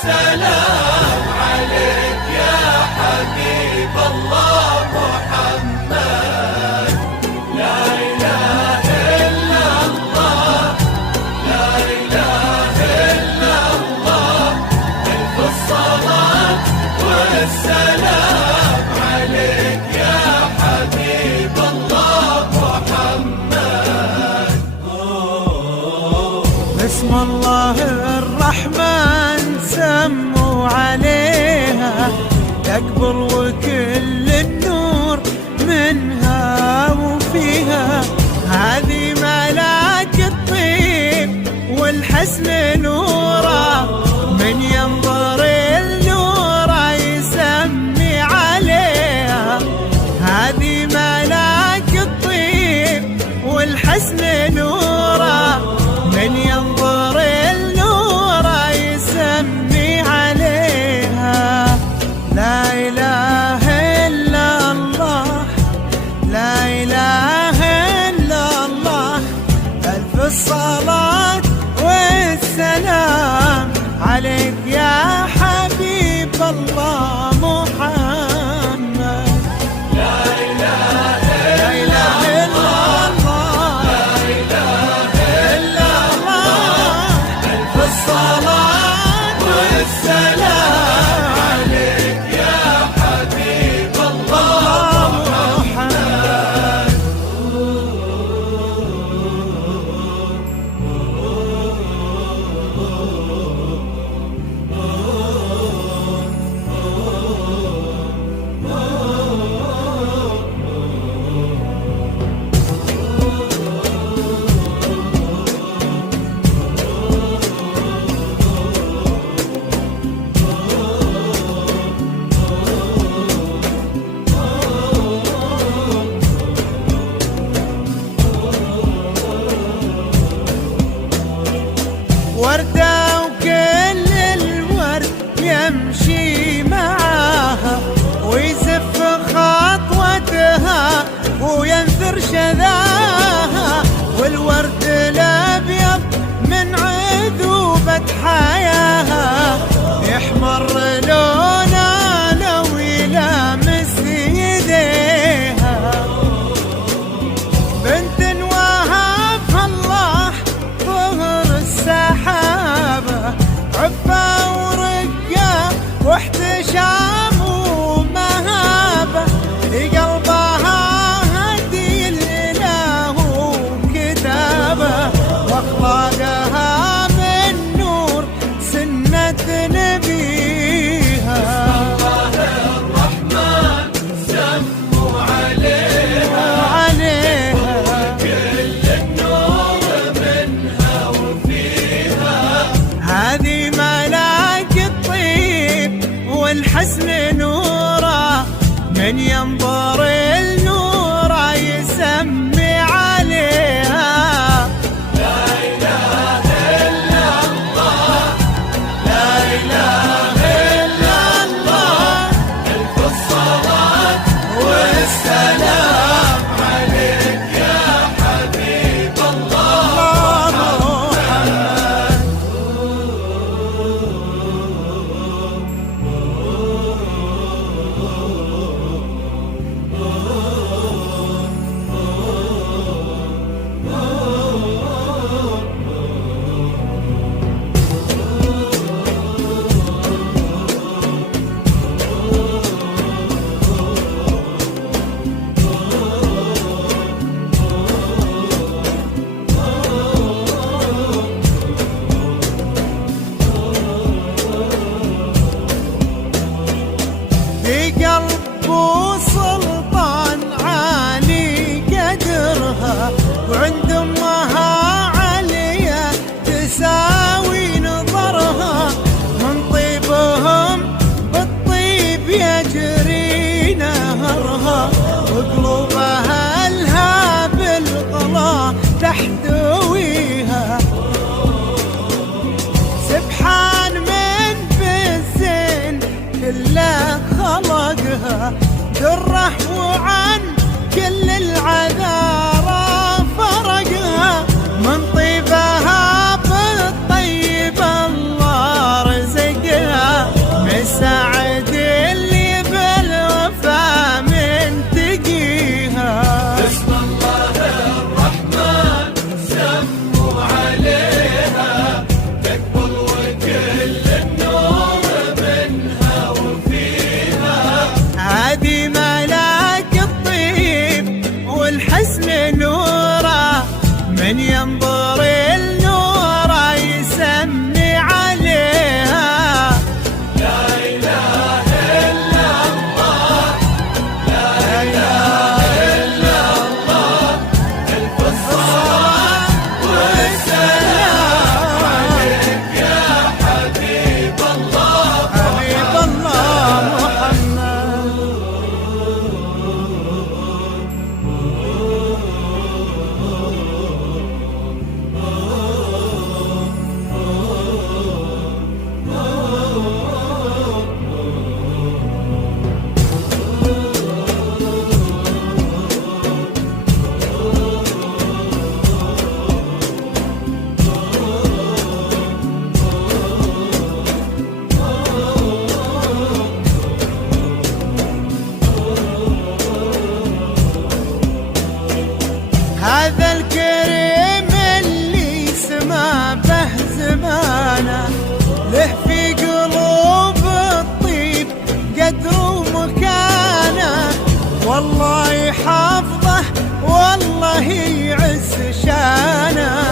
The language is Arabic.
والسلام عليك يا حبيب الله محمد. لا إله إلا الله، لا إله إلا الله، ألف الصلاة والسلام عليك يا حبيب الله محمد. بسم الله الرحمن سموا عليها تكبر وكل النور منها وفيها. هذه ملاك الطيب والحسن نورا، من ينظر النورا يسمي عليها. هذه ملاك الطيب والحسن نورا، من ينظر النور يسمي عليها. لا إله إلا الله، لا إله إلا الله، ألف الصلاة والسلام عليك يا حبيب الله محمد. لا إله لا إله إلا الله، لا إله إلا الله، ألف الصلاة والسلام عليك يا حبيب الله محمد. وردة وكل الورد يمشي معاها، ويزف خطوتها وينثر شذاها. والورد الأبيض من عذوبة حياها، يحمر لونه لو يلامس يديها. بنت وهبها الله ظهر السحابة، عفة ورقة واحتشام ومهابة. لقلبها هدي الإله وكتابة، واخلاقها من نور سنة نبيها. الله الرحمن سموا عليها كل النور منها وفيها. هذه ملاك الطيب والحسن نورا، من ينظر النور يسمي عليها. لا إله إلا الله، لا إله إلا الله، ألف الصلاة والسلام عليك يا حبيب الله محمد. في قلب سلطان عالي قدرها، وعند امها عليا تساوي نظرها. من طيبهم بالطيب يجري نهرها، وقلوبها لها بالغلا تحتويها. سبحان من بالزين كله خلقها، دره وعن كل العذارى فرقها. من طيبها بالطيب الله رزقها، يحفظه والله يعز شانه.